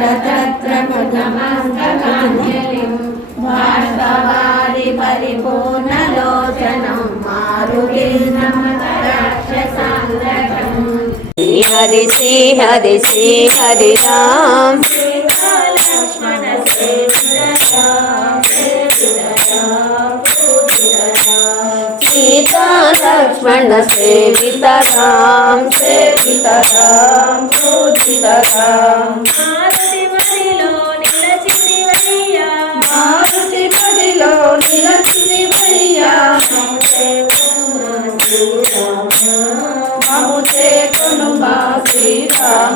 तत्र कृतमस्तकाञ्जलिं बाष्पवारि परिपूर्णलोचनं मारुतिं नमत राक्षसान्तकम्। हरि श्री हरि श्री हरि राम लक्ष्मण सीता लक्ष्मण सेवित राम पूजित राम। मारुति मदिलो निलचिति भैया ममुचे कुनुमा श्रीराम